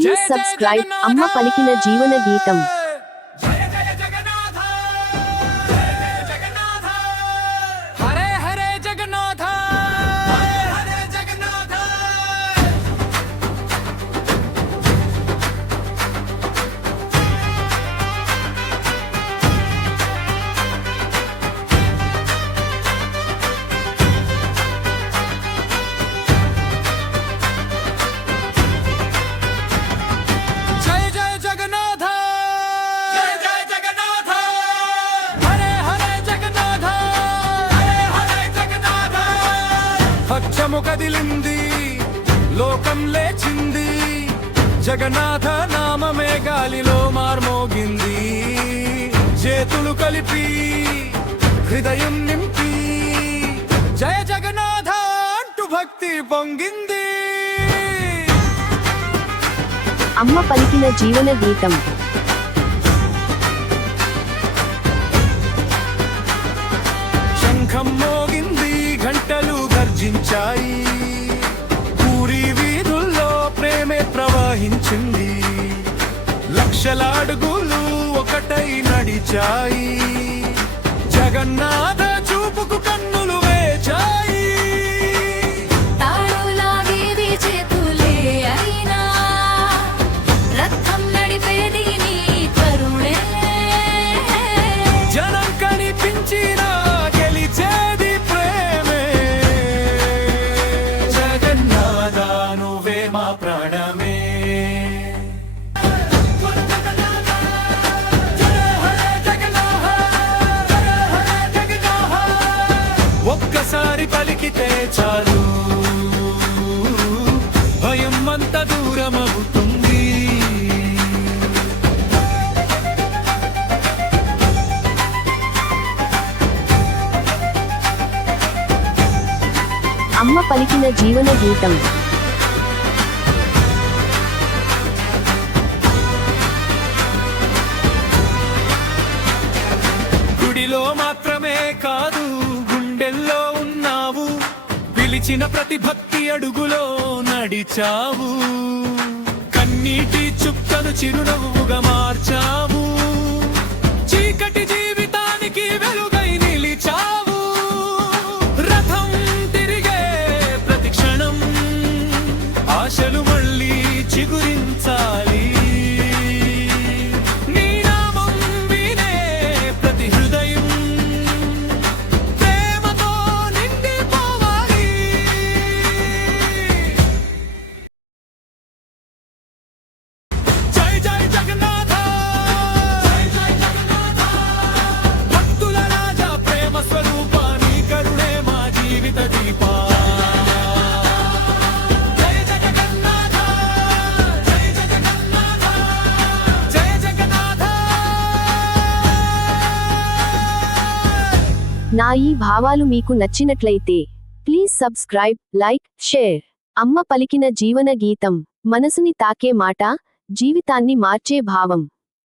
Please subscribe అమ్మ పలికిన జీవన గీతం. పక్షము కదిలింది, లోకం లేచింది, జగన్నాథ నామమే గాలిలో మార్మోగింది. చేతులు కలిపి హృదయం నింపి జయ జగన్నాథ అంటూ భక్తి పొంగింది. అమ్మ పలికిన జీవన గీతం. శంఖం మోగింది, గంటలు గర్జించాయి, పూరి వీధుల్లో ప్రేమే ప్రవహించింది. లక్షల అడుగులు ఒకటై నడిచాయి, జగన్నాథ చూపుకు కన్నులు వేచాయి. జనం కనిపించిన గెలిచేది ప్రేమే, జగన్నాథ నువ్వే మా ప్రాణమే. ఒక్కసారి పలికితే చాలు, భయం అంత దూరమవుతుంది. అమ్మ పలికిన జీవన గీతం. గుడిలో మాత్రమే కాదు, గుండెల్లో ఉన్నావు, పిలిచిన ప్రతి భక్తి అడుగులో నడిచావు. కన్నీటి చుక్కను చిరునవ్వుగా మార్చావు, చీకటి జీవితానికి వెలుగై నిలిచావు. రథం తిరిగే ప్రతి క్షణం ఆశలు మళ్ళీ చిగురించాలి. నీ నామం వినే ప్రతి హృదయం ప్రేమతో నిండిపోవాలి. జై జై జగన్నాథ, భక్తుల రాజా, ప్రేమ స్వరూప, నీ కరుణే మా జీవిత దీప. జై జగన్నాథ, జై జగన్నాథ, జై జగన్నాథ. నా ఈ భావాలు మీకు నచ్చినట్లయితే ప్లీజ్ సబ్స్క్రైబ్, లైక్, షేర్. అమ్మ పలికిన జీవన గీతం. మనసుని తాకే మాట, జీవితాన్ని మార్చే భావం.